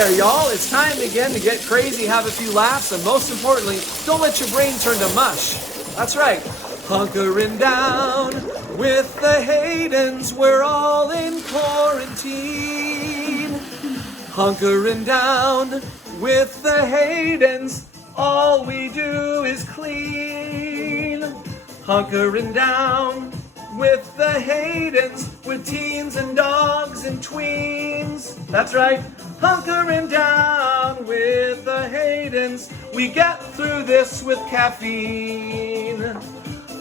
there, y'all. It's time again to get crazy, have a few laughs, and most importantly, don't let your brain turn to mush. That's right. Hunkerin' down with the Haydens. We're all in quarantine. Hunkerin' down with the Haydens. All we do is clean. Hunkerin' down with the Haydens, with teens and dogs and tweens. That's right, hunkerin' down with the Haydens. We get through this with caffeine.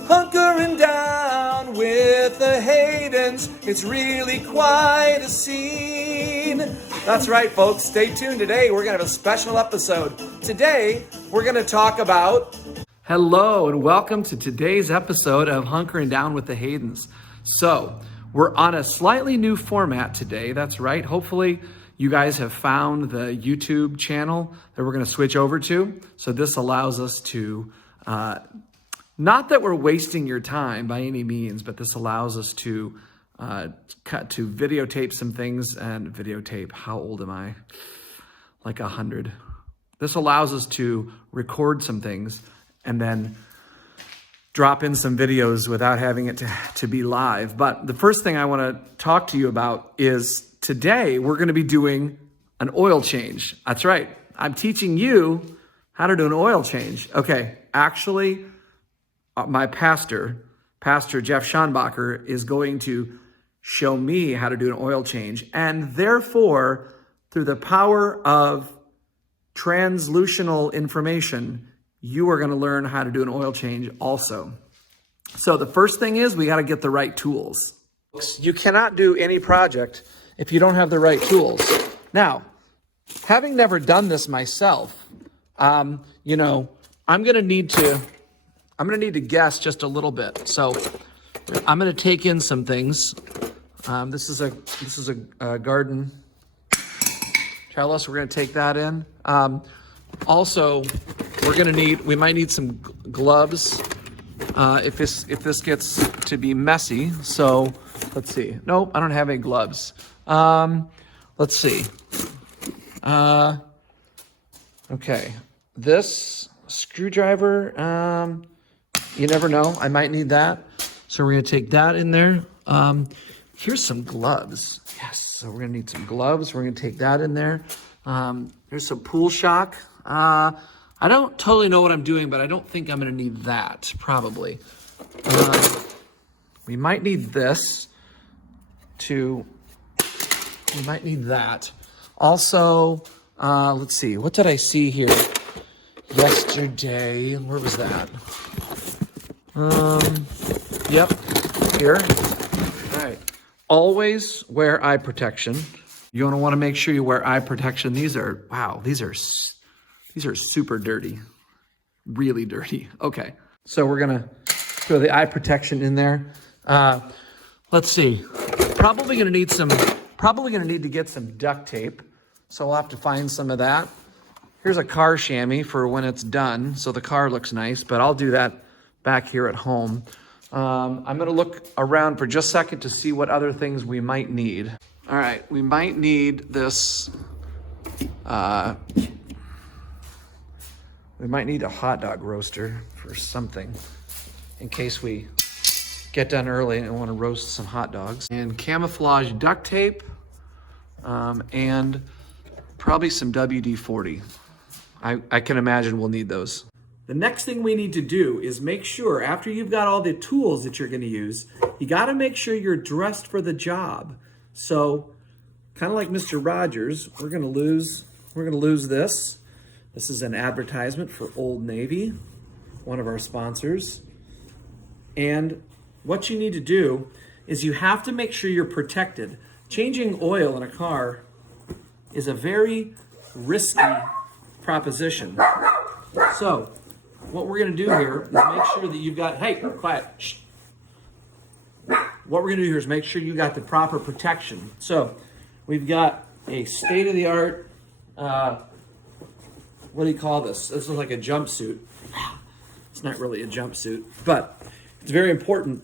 Hunkerin' down with the Haydens. It's really quite a scene. That's right, folks. Stay tuned today. We're going to have a special episode. Today, we're going to talk about... Hello and welcome to today's episode of Hunkerin' Down with the Haydens. So, we're on a slightly new format today. That's right. Hopefully, you guys have found the YouTube channel that we're going to switch over to. So this allows us to, not that we're wasting your time by any means, but this allows us to videotape some things and videotape. How old am I? Like 100. This allows us to record some things and then drop in some videos without having it to be live. But the first thing I want to talk to you about is today we're going to be doing an oil change. That's right. I'm teaching you how to do an oil change. Okay, actually, my pastor Jeff Schonbacher, is going to show me how to do an oil change. And therefore, through the power of translutional information, you are going to learn how to do an oil change also. So the first thing is we got to get the right tools. You cannot do any project if you don't have the right tools. Now, having never done this myself, I'm going to need to guess just a little bit. So I'm going to take in some things. This is a garden trellis. We're going to take that in. Also, we might need some gloves if this gets to be messy. So let's see. Nope, I don't have any gloves. Let's see. Okay, this screwdriver. You never know. I might need that. So we're gonna take that in there. Here's some gloves. Yes. So we're gonna need some gloves. We're gonna take that in there. There's some pool shock. I don't totally know what I'm doing, but I don't think I'm going to need that, probably. We might need this we might need that. Also, let's see, what did I see here yesterday? Where was that? Yep, here. All right. Always wear eye protection. You're going to want to make sure you wear eye protection. These are super dirty, really dirty. Okay, so we're gonna throw the eye protection in there. Let's see, probably gonna need to get some duct tape. So we'll have to find some of that. Here's a car chamois for when it's done, so the car looks nice, but I'll do that back here at home. I'm gonna look around for just a second to see what other things we might need. All right, we might need this, we might need a hot dog roaster for something in case we get done early and want to roast some hot dogs. And camouflage duct tape, and probably some WD-40. I can imagine we'll need those. The next thing we need to do is make sure, after you've got all the tools that you're going to use, you got to make sure you're dressed for the job. So, kind of like Mr. Rogers, we're going to lose this. This is an advertisement for Old Navy, one of our sponsors. And what you need to do is you have to make sure you're protected. Changing oil in a car is a very risky proposition. So what we're going to do here is make sure that you've got, hey, quiet. Shh. What we're going to do here is make sure you got the proper protection. So we've got a state-of-the-art, what do you call this? This is like a jumpsuit. It's not really a jumpsuit, but it's very important.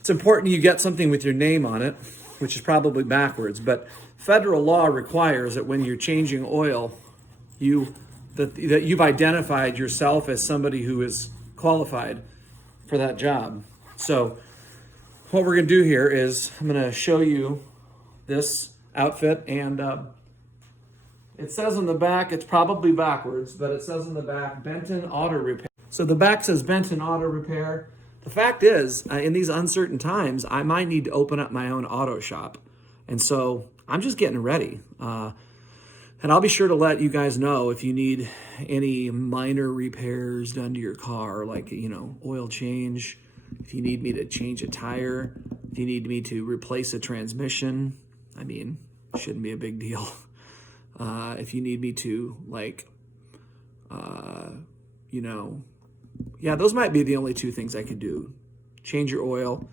It's important you get something with your name on it. which is probably backwards, but federal law requires that when you're changing oil, that you've identified yourself as somebody who is qualified for that job. So what we're gonna do here is I'm gonna show you this outfit, and it says on the back, it's probably backwards, but it says on the back, Benton Auto Repair. So the back says Benton Auto Repair. The fact is, in these uncertain times, I might need to open up my own auto shop. And so I'm just getting ready. And I'll be sure to let you guys know if you need any minor repairs done to your car, like, oil change, if you need me to change a tire, if you need me to replace a transmission. I mean, shouldn't be a big deal. If you need me to, yeah, those might be the only two things I could do. Change your oil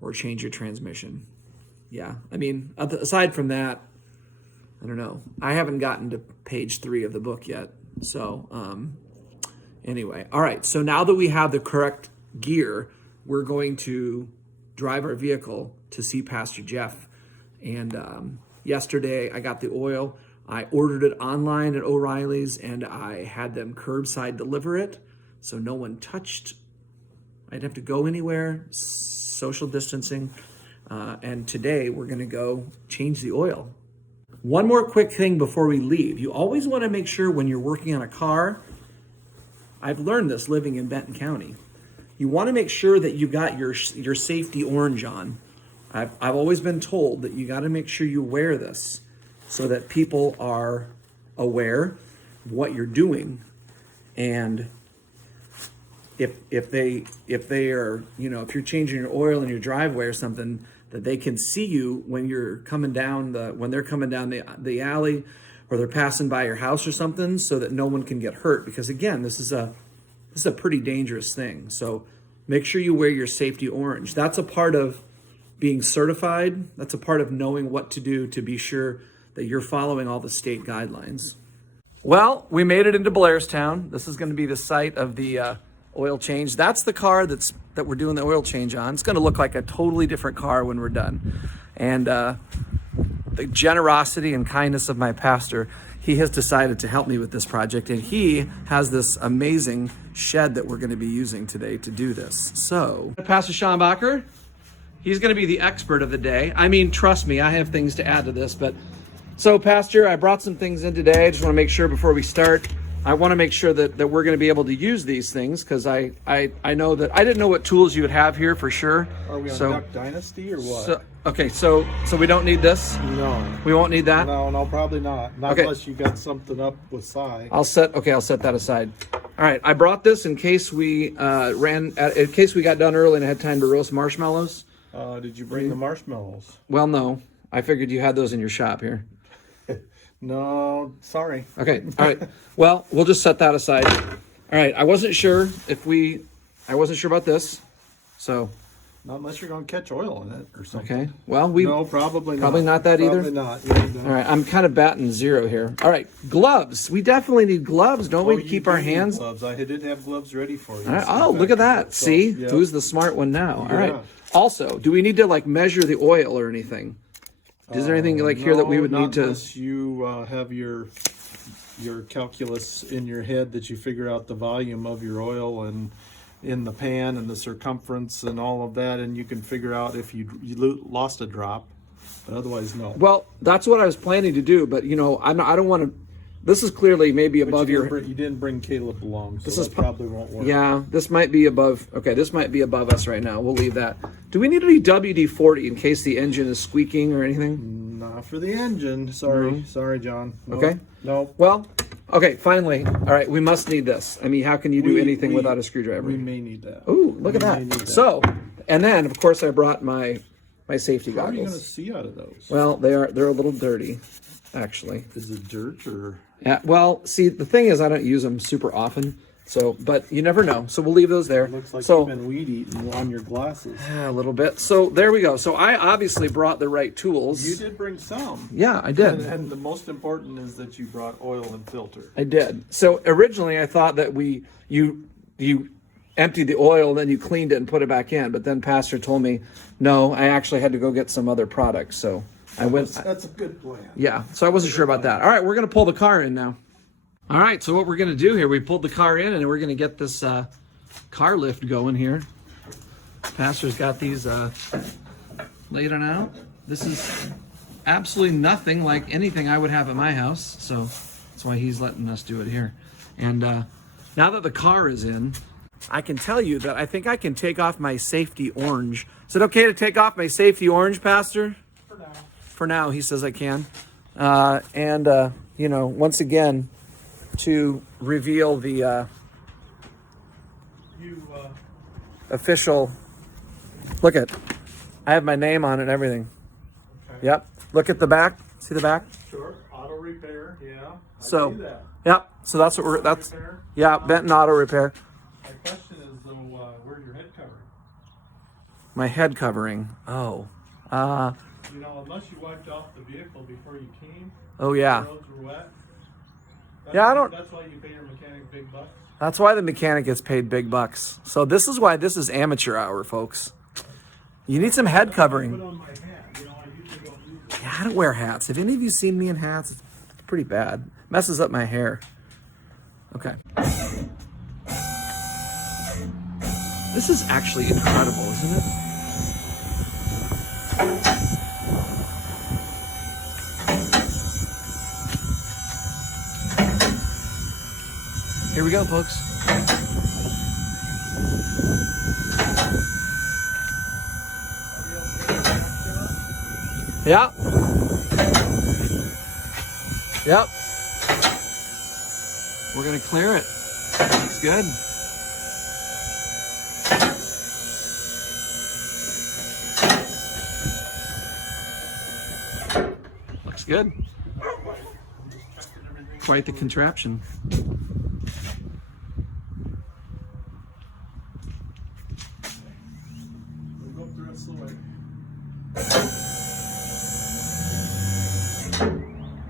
or change your transmission. Yeah, I mean, aside from that, I don't know. I haven't gotten to page 3 of the book yet. So anyway, all right. So now that we have the correct gear, we're going to drive our vehicle to see Pastor Jeff. And yesterday I got the oil. I ordered it online at O'Reilly's, and I had them curbside deliver it. So no one touched. I didn't have to go anywhere, social distancing. And today we're gonna go change the oil. One more quick thing before we leave. You always wanna make sure when you're working on a car, I've learned this living in Benton County, you wanna make sure that you got your safety orange on. I've always been told that you gotta make sure you wear this so that people are aware of what you're doing. And if they are, if you're changing your oil in your driveway or something, that they can see you when you're coming down when they're coming down the alley, or they're passing by your house or something, so that no one can get hurt. Because again, this is a pretty dangerous thing. So make sure you wear your safety orange. That's a part of being certified. That's a part of knowing what to do to be sure that you're following all the state guidelines. Well, we made it into Blairstown. This is going to be the site of the oil change. That's the car that we're doing the oil change on. It's going to look like a totally different car when we're done. And the generosity and kindness of my pastor, he has decided to help me with this project, and he has this amazing shed that we're going to be using today to do this. So Pastor Schombacher, he's going to be the expert of the day. I mean, trust me, I have things to add to this, but so Pastor, I brought some things in today. I just want to make sure before we start, I want to make sure that we're going to be able to use these things, because I know that I didn't know what tools you would have here for sure. Are we on Duck Dynasty or what? So we don't need this? No. We won't need that? No, probably not. Not okay. Unless you got something up with Si. I'll set that aside. All right, I brought this in case we got done early and had time to roast marshmallows. Did you bring the marshmallows? Well, no. I figured you had those in your shop here. No, sorry. Okay, all right. Well, we'll just set that aside. All right, I wasn't sure about this, so. Not unless you're going to catch oil in it or something. Okay, well, no, probably not. Probably not that either? Probably not. All right, I'm kind of batting zero here. All right, gloves. We definitely need gloves, don't we, to keep our hands? Gloves. I didn't have gloves ready for you. All right. Oh, look at that. See? Yeah. Who's the smart one now? Yeah. All right. Also, do we need to measure the oil or anything? Is there anything here that we would need to? Unless you have your calculus in your head that you figure out the volume of your oil and in the pan and the circumference and all of that, and you can figure out if you lost a drop, but otherwise no. Well, that's what I was planning to do, but I don't want to. This is clearly maybe above you didn't bring Caleb along, so this probably won't work. Yeah, this might be above. Okay, this might be above us right now. We'll leave that. Do we need any WD-40 in case the engine is squeaking or anything? Not for the engine. Sorry, Sorry, John. No, okay. No. Well, okay. Finally, all right. We must need this. I mean, how can you do anything without a screwdriver? We may need that. Ooh, look at that. So, and then of course I brought my safety goggles. How are you going to see out of those? Well, they're a little dirty, actually. Is it dirt or? Yeah, well, see, the thing is I don't use them super often, but you never know. So we'll leave those there. It looks like you've been weed eating on your glasses. Yeah, a little bit. So there we go. So I obviously brought the right tools. You did bring some. Yeah, I did. And the most important is that you brought oil and filter. I did. So originally I thought that you emptied the oil, and then you cleaned it and put it back in. But then Pastor told me, no, I actually had to go get some other products. So I went. That's a good plan. Yeah, so I wasn't sure about that. All right, we're going to pull the car in now. All right, so what we're going to do here, we pulled the car in, and we're going to get this car lift going here. Pastor's got these laid on out. This is absolutely nothing like anything I would have at my house, so that's why he's letting us do it here. And now that the car is in, I can tell you that I think I can take off my safety orange. Is it okay to take off my safety orange, Pastor? For now. For now, he says I can. You know, once again, to reveal the official, look at, I have my name on it and everything. Okay. Yep. Look at the back. See the back? Sure. Auto repair. Yeah. I So, see that. yep. So that's what we're, that's, Repair. yeah, Benton Auto Repair. My question is though, where's your head covering? My head covering. Oh. You know, unless you wiped off the vehicle before you came, Oh yeah. the roads were wet. Yeah, I don't. That's why you pay your mechanic big bucks. That's why the mechanic gets paid big bucks. So this is why this is amateur hour, folks. You need some head Put covering. on my hat. You know, I usually don't use it. Yeah, I don't wear hats. Have any of you seen me in hats? It's pretty bad. Messes up my hair. Okay. This is actually incredible, isn't it? Here we go, folks. Yeah. Yep. We're gonna clear it. Looks good. Looks good. Quite the contraption. We'll go through it slowly.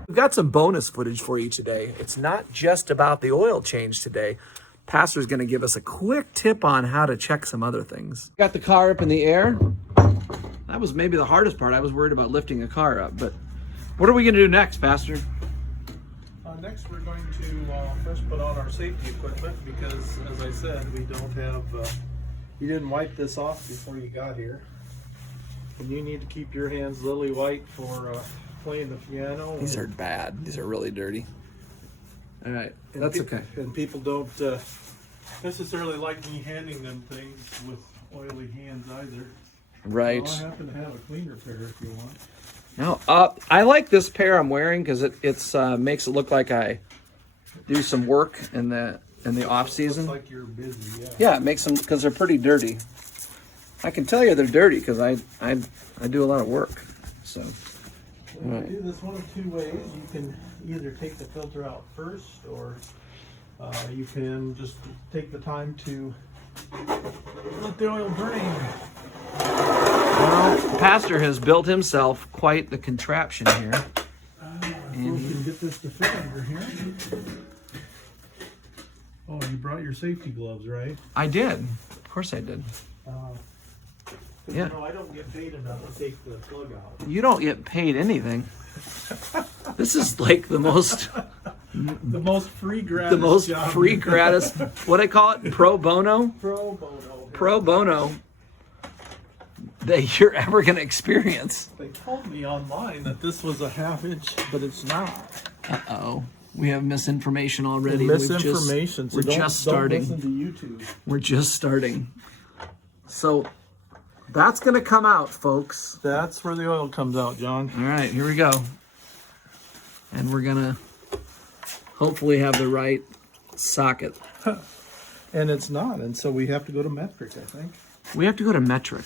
We've got some bonus footage for you today. It's not just about the oil change today. Pastor's going to give us a quick tip on how to check some other things. Got the car up in the air. That was maybe the hardest part. I was worried about lifting a car up, but what are we going to do next, Pastor? Next, we're going to first put on our safety equipment because, as I said, we don't have. You didn't wipe this off before you got here, and you need to keep your hands lily white for playing the piano. These are bad. These are really dirty. All right, And that's okay. And people don't necessarily like me handing them things with oily hands either. Right. Well, I happen to have a cleaner pair if you want. Now, I like this pair I'm wearing because it's makes it look like I do some work in the off season. Looks like you're busy. Yeah. Yeah, it makes them because they're pretty dirty. I can tell you they're dirty because I do a lot of work. So, You right. can do this one of two ways. You can either take the filter out first, or you can just take the time to let the oil drain. Well, Pastor has built himself quite the contraption here. And you can get this to fit under here. Oh, you brought your safety gloves, right? I did. Of course I did. Yeah. You know, I don't get paid enough to take the plug out. You don't get paid anything. This is like the most free gratis job. free gratis, what do I call it? Pro bono? Pro bono. Pro bono that you're ever going to experience. They told me online that this was a half-inch, but it's not. Uh-oh. We have misinformation already. Misinformation. We're just starting. Don't listen to YouTube. We're just starting. So that's going to come out, folks. That's where the oil comes out, John. All right, here we go. And we're going to hopefully have the right socket. And it's not, and so we have to go to metric, I think. We have to go to metric.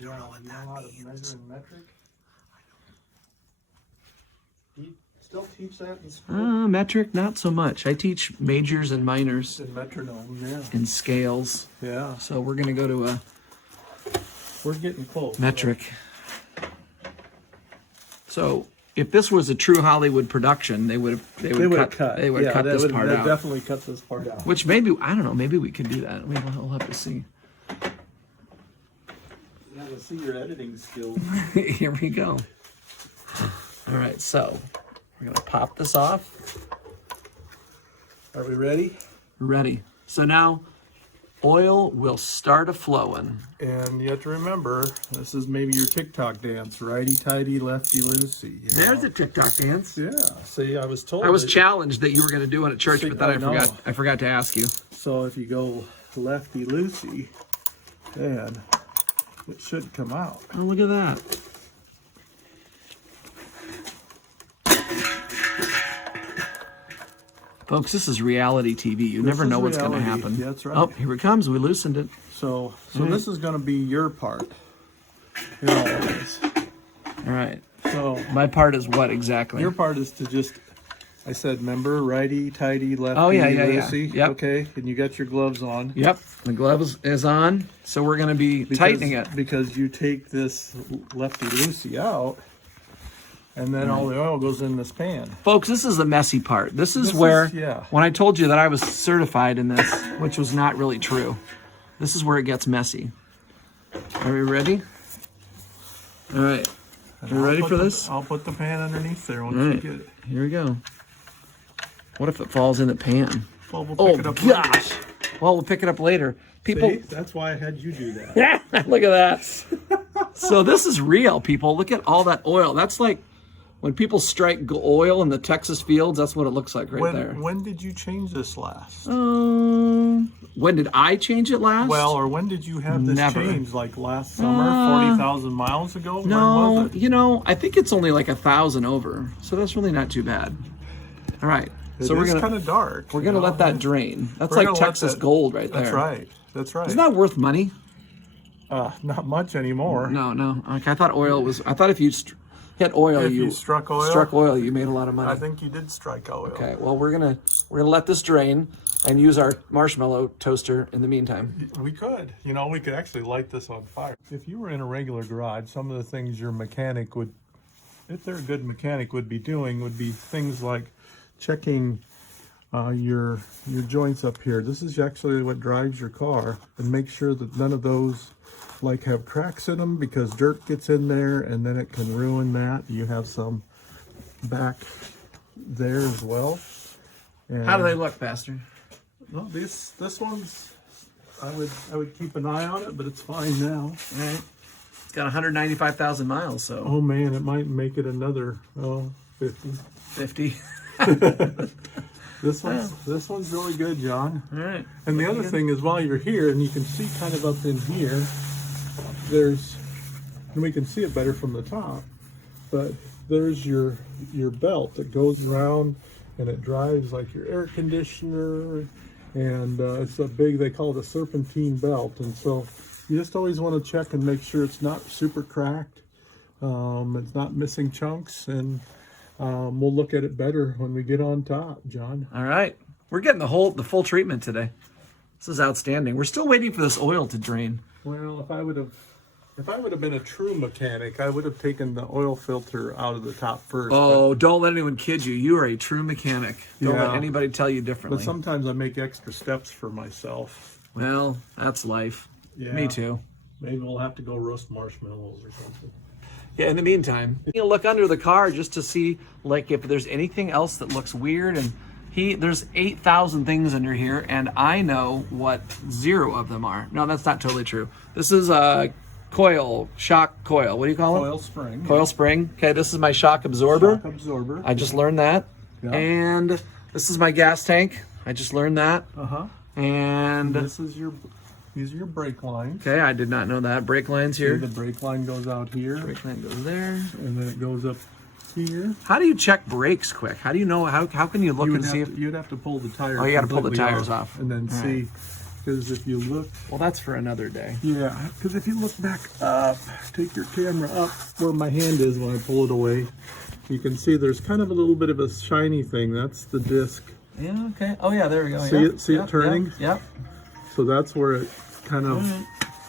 You know how to measure in metric? Do you still teach that in school? Metric, not so much. I teach majors and minors In metronome, yeah. and scales. Yeah, So we're going to go to a we're getting close. metric. So if this was a true Hollywood production, they would cut this part out. Definitely cut this part out. Which maybe, I don't know, maybe we could do that. We'll have to see. Yeah, let's see your editing skills. Here we go. All right, so we're gonna pop this off. Are we ready? Ready. So now oil will start a-flowing. And you have to remember, this is maybe your TikTok dance, righty-tighty, lefty-loosey. There's a TikTok dance. Yeah, see, I was told. I was challenged that you were going to do it at church, but then I forgot to ask you. So if you go lefty-loosey, then it should come out. Oh, look at that. Folks, this is reality TV. You never know what's going to happen. Yeah, that's right. Oh, here it comes. We loosened it. So this is going to be your part in all of this. All right. So my part is what exactly? Your part is to just, I said, remember, righty, tighty, lefty, loosey. Yep. Okay, and you got your gloves on. Yep, the glove is on. So we're going to be tightening it. Because you take this lefty, loosey out, and then all the oil goes in this pan. Folks, this is the messy part. This is where, when I told you that I was certified in this, which was not really true, this is where it gets messy. Are we ready? All right. You ready for this? I'll put the pan underneath there once you get it. Here we go. What if it falls in the pan? Well, we'll pick it up gosh. later. Well, we'll pick it up later. People, see? That's why I had you do that. Yeah, look at that. So this is real, people. Look at all that oil. That's like when people strike oil in the Texas fields. That's what it looks like there. When did you change this last? When did I change it last? Well, or when did you have this change? Like last summer, 40,000 miles ago? No, when was it? I think it's only like 1,000 over. So that's really not too bad. All right. So we're gonna kind of dark. We're gonna let that drain. That's like Texas gold right there. That's right. That's right. Isn't that worth money? Not much anymore. No. Like I thought oil was. I thought if you hit oil, if you struck oil, you made a lot of money. I think you did strike oil. Okay. Well, we're gonna let this drain and use our marshmallow toaster in the meantime. We could. We could actually light this on fire. If you were in a regular garage, some of the things your mechanic would, if they're a good mechanic, would be doing would be things like checking your joints up here. This is actually what drives your car, and make sure that none of those have cracks in them, because dirt gets in there and then it can ruin that. You have some back there as well. And how do they look, Pastor? No, this one's, I would keep an eye on it, but it's fine now. All right. It's got 195,000 miles, so. Oh man, it might make it another 50. 50. This one's really good, John. All right. And the other thing is, while you're here, and you can see kind of up in here, and we can see it better from the top, but there's your belt that goes around and it drives like your air conditioner, and it's a big, they call it a serpentine belt, and so you just always want to check and make sure it's not super cracked, it's not missing chunks, and we'll look at it better when we get on top, John. All right. We're getting the full treatment today. This is outstanding. We're still waiting for this oil to drain. Well, if I would have been a true mechanic, I would have taken the oil filter out of the top first. Oh, don't let anyone kid you. You are a true mechanic. Don't let anybody tell you differently. But sometimes I make extra steps for myself. Well, that's life. Yeah. Me too. Maybe we'll have to go roast marshmallows or something. Yeah, in the meantime, you look under the car just to see if there's anything else that looks weird. And there's 8,000 things under here, and I know what 0 of them are. No, that's not totally true. This is a shock coil. What do you call it? Coil spring. Coil spring. Okay, this is my shock absorber. Shock absorber. I just learned that. Yeah. And this is my gas tank. I just learned that. And these are your brake lines. Okay, I did not know that. Brake lines here. See, the brake line goes out here. Brake line goes there. And then it goes up here. How do you check brakes quick? How do you know? How can you look and see if... You'd have to pull the tires. Oh, you got to pull the tires off. And then see. Because if you look... Well, that's for another day. Yeah, because if you look back up, take your camera up where my hand is when I pull it away, you can see there's kind of a little bit of a shiny thing. That's the disc. Yeah, okay. Oh, yeah, there we go. See it turning? Yep. So that's where it kind of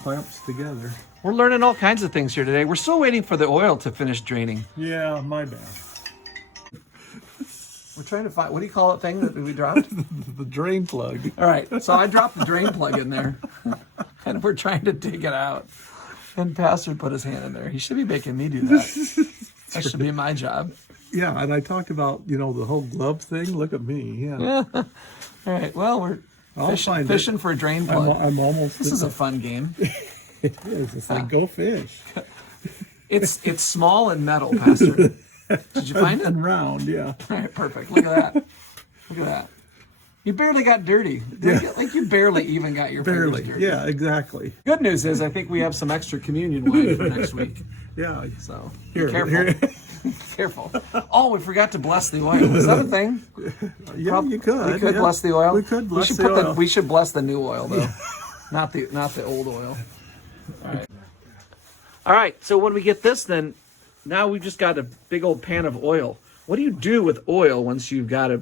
clamps together. We're learning all kinds of things here today. We're still waiting for the oil to finish draining. Yeah, my bad. We're trying to find, what do you call it thing that we dropped? The drain plug. All right, so I dropped the drain plug in there, and we're trying to dig it out. And Pastor put his hand in there. He should be making me do that. That should be my job. Yeah, and I talked about, the whole glove thing. Look at me. Yeah. All right, well, we're fishing for a drain plug. I'm almost. This is a fun game. It is. It's like go fish. It's small and metal, Pastor. Did you find it? And round, yeah. All right, perfect. Look at that. Look at that. You barely got dirty. Like you barely even got your fingers dirty. Yeah, exactly. Good news is I think we have some extra communion wine for next week. Yeah. So Here, be careful. here. Careful. Oh, we forgot to bless the oil. Is that a thing? Yeah, you could. We could bless the oil. We could bless the oil. We should bless the new oil though, not the old oil. All right. All right. So when we get this, then now we've just got a big old pan of oil. What do you do with oil once you've got a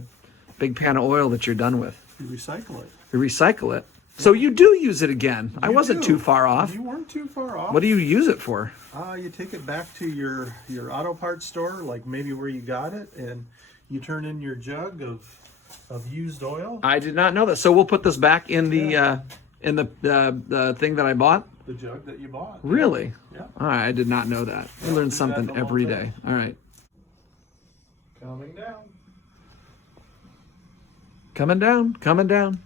big pan of oil that you're done with? You recycle it. You recycle it. So you do use it again. I wasn't too far off. You weren't too far off. What do you use it for? You take it back to your auto parts store, like maybe where you got it, and you turn in your jug of used oil. I did not know that. So we'll put this back in the thing that I bought. The jug that you bought. Really? Yeah. All right. I did not know that. I learn something every day. All right. Coming down. Coming down. Coming down.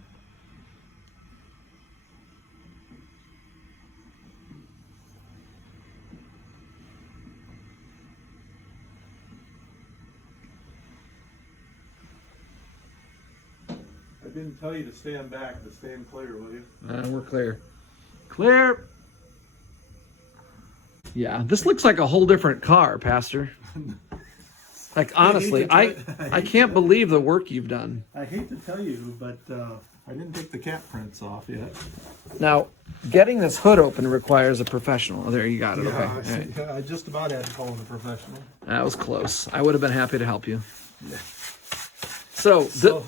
I didn't tell you to stand back, to stand clear, will you? We're clear. Clear. Yeah, this looks like a whole different car, Pastor. Like, honestly, I can't believe the work you've done. I hate to tell you, but I didn't take the cat prints off yet. Now, getting this hood open requires a professional. Oh, there, you got it. Okay. All right. I just about had to call it a professional. That was close. I would have been happy to help you. Yeah. So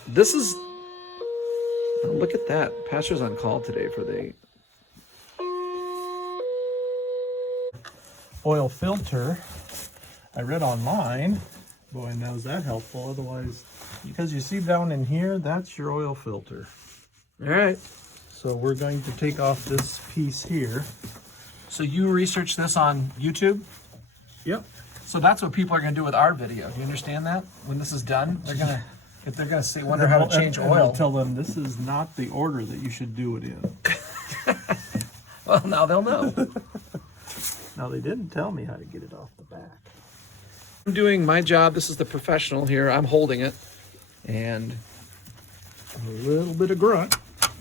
this is... Oh, look at that. Pastor's on call today for the... Oil filter. I read online. Boy, now is that helpful? Otherwise, because you see down in here, that's your oil filter. All right. So we're going to take off this piece here. So you researched this on YouTube? Yep. So that's what people are going to do with our video. Do you understand that? When this is done, they're going to see, wonder how to change And I'll oil. tell them this is not the order that you should do it in. Well, now they'll know. Now, they didn't tell me how to get it off the back. I'm doing my job. This is the professional here. I'm holding it. And A little bit of grunt.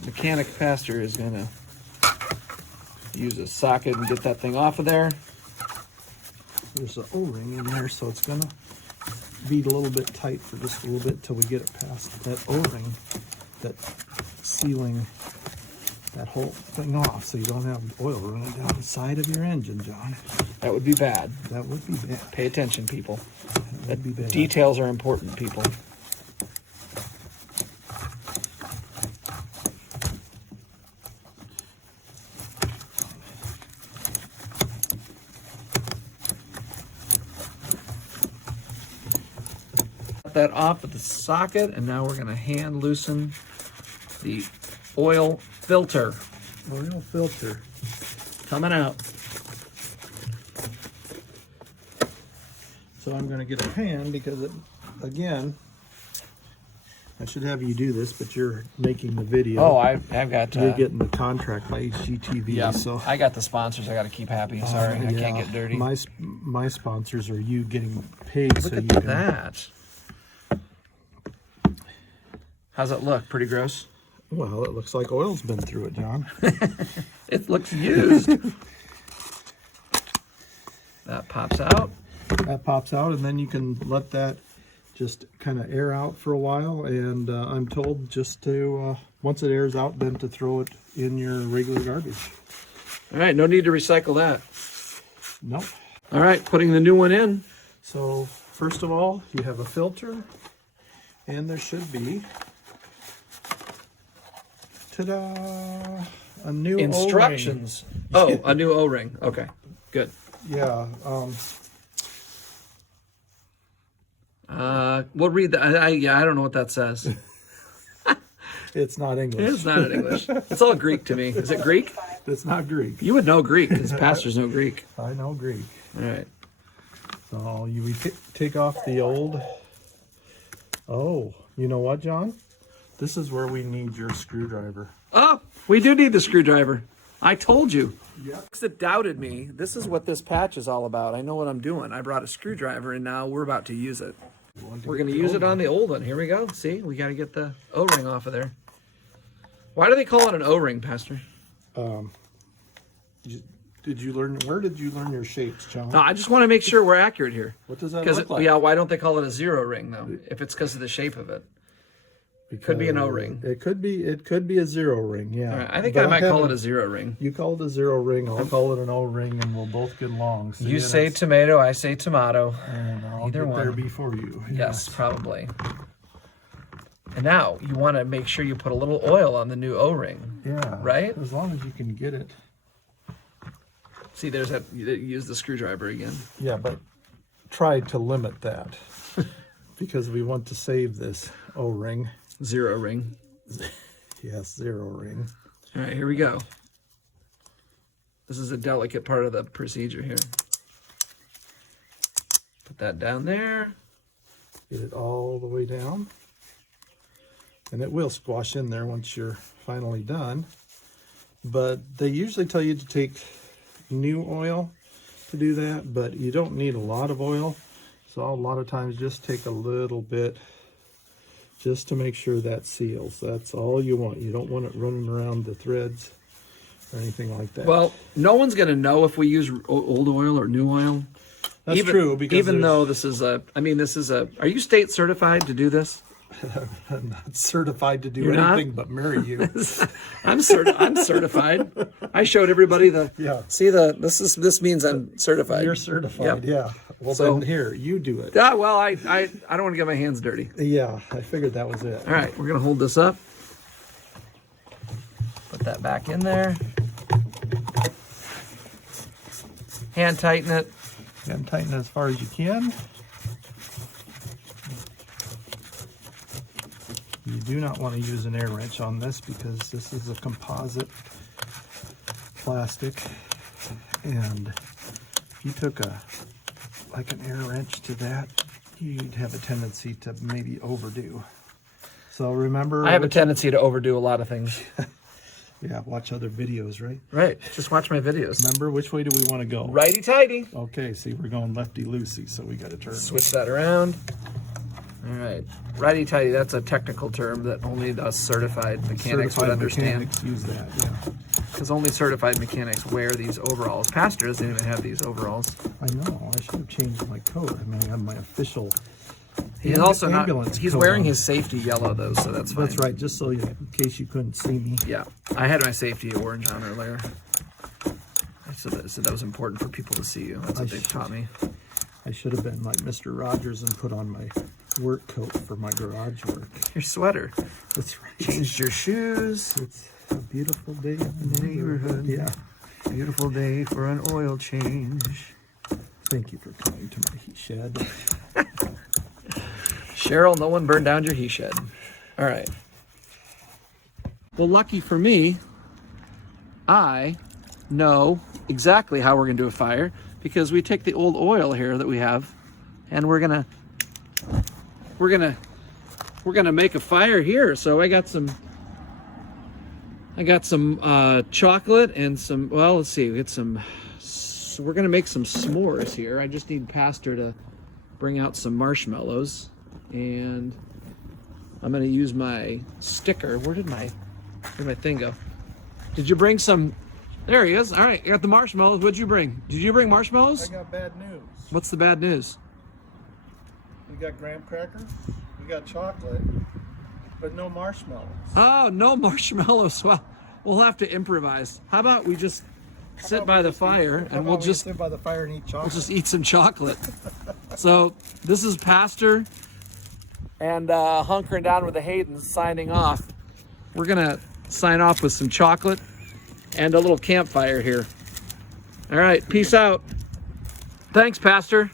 mechanic Pastor is going to use a socket and get that thing off of there. There's an O-ring in there, so it's going to beat a little bit tight for just a little bit till we get it past that O-ring, that sealing that whole thing off, so you don't have oil running down the side of your engine, John. That would be bad. That would be bad. Pay attention, people. That would be bad. Details are important, people. That off with the socket, and now we're going to hand loosen the oil filter. Oil filter. Coming out. So I'm going to get a pan because, again, I should have you do this, but you're making the video. Oh, I've got. You're getting the contract by HGTV. Yeah, so I got the sponsors. I got to keep happy. Sorry, I yeah, can't get dirty. My sponsors are you getting paid. Look so at you can, that. How's it look? Pretty gross? Well, it looks like oil's been through it, John. It looks used. That pops out. That pops out, and then you can let that just kind of air out for a while. And I'm told just to, once it airs out, then to throw it in your regular garbage. All right, no need to recycle that. Nope. All right, putting the new one in. So first of all, you have a filter, and there should be, ta-da, a new Instructions. Oh, a new O-ring. Okay, good. O-ring. Yeah. We'll read that. Yeah, I don't know what that says. It's not English. It's not in English. It's all Greek to me. Is it Greek? It's not Greek. You would know Greek because pastors know Greek. I know Greek. All right. So you take off the old. Oh, you know what, John? This is where we need your screwdriver. Oh, we do need the screwdriver. I told you. Yep. That doubted me. This is what this patch is all about. I know what I'm doing. I brought a screwdriver and now we're about to use it. We're going to use it on the old one. Here we go. See, we got to get the O-ring off of there. Why do they call it an O-ring, Pastor? Did you learn? Where did you learn your shapes, John? No, I just want to make sure we're accurate here. What does that look like? Yeah, why don't they call it a zero ring though? If it's because of the shape of it, could be an O-ring. It could be. It could be a zero ring. Yeah. All right, I think I might call it a zero ring. You call it a zero ring. I'll call it an O-ring, and we'll both get along. So You say tomato, I say tomato. and I'll either get one. there before you. Yes, probably. And now you want to make sure you put a little oil on the new O-ring. Yeah. Right? As long as you can get it. See, there's that. You use the screwdriver again. Yeah, but try to limit that because we want to save this O-ring. Zero ring. Yes, zero ring. All right, here we go. This is a delicate part of the procedure here. Put that down there. Get it all the way down. And it will squash in there once you're finally done. But they usually tell you to take new oil to do that, but you don't need a lot of oil. So a lot of times just take a little bit just to make sure that seals. That's all you want. You don't want it running around the threads or anything like that. Well, no one's going to know if we use old oil or new oil. That's true. Because even though this is a, are you state certified to do this? I'm not certified to do You're anything not? but marry you. I'm certified. I showed everybody the, Yeah. see this means I'm certified. You're certified, Yep. yeah. Well, So- then here, you do it. Ah, well, I don't want to get my hands dirty. Yeah, I figured that was it. All right, we're going to hold this up. Put that back in there. Hand tighten it. And tighten it as far as you can. You do not want to use an air wrench on this because this is a composite plastic, and if you took an air wrench to that, you'd have a tendency to maybe overdo. So remember, I have a tendency to overdo a lot of things. yeah, watch other videos, right? Right, just watch my videos. Remember, which way do we want to go? Righty-tighty. Okay, see, we're going lefty-loosey, so we got to turn. Switch that around. All right, righty-tighty, that's a technical term that only us certified mechanics would understand. Mechanics use that, yeah. Because only certified mechanics wear these overalls. Pastor doesn't even have these overalls. I know. I should have changed my coat. I mean, I have my official. He's also not. ambulance He's coat wearing on. his safety yellow though, so that's fine. That's right. Just so in case you couldn't see me. Yeah, I had my safety orange on earlier. So that was important for people to see you. That's what they've taught me. I should have been like Mr. Rogers and put on my work coat for my garage work. Your sweater. That's right. Changed your shoes. It's a beautiful day in the neighborhood. Yeah. Beautiful day for an oil change. Thank you for coming to my heat shed. Cheryl, no one burned down your he shed. All right. Well, lucky for me, I know exactly how we're going to do a fire because we take the old oil here that we have and we're going to make a fire here. So I got some chocolate and some, well, let's see, we're going to make some s'mores here. I just need Pastor to bring out some marshmallows. And I'm going to use my sticker. Where'd my thing go? Did you bring some? There he is. All right, you got the marshmallows. What'd you bring? Did you bring marshmallows? I got bad news. What's the bad news? We got graham crackers, we got chocolate, but no marshmallows. Oh, no marshmallows. Well, we'll have to improvise. How about we just sit by the fire and we'll just sit by the fire and eat chocolate. We'll just eat some chocolate. So this is Pastor and Hunkering Down with the Haydens signing off. We're gonna sign off with some chocolate and a little campfire here. All right, peace out. Thanks, Pastor.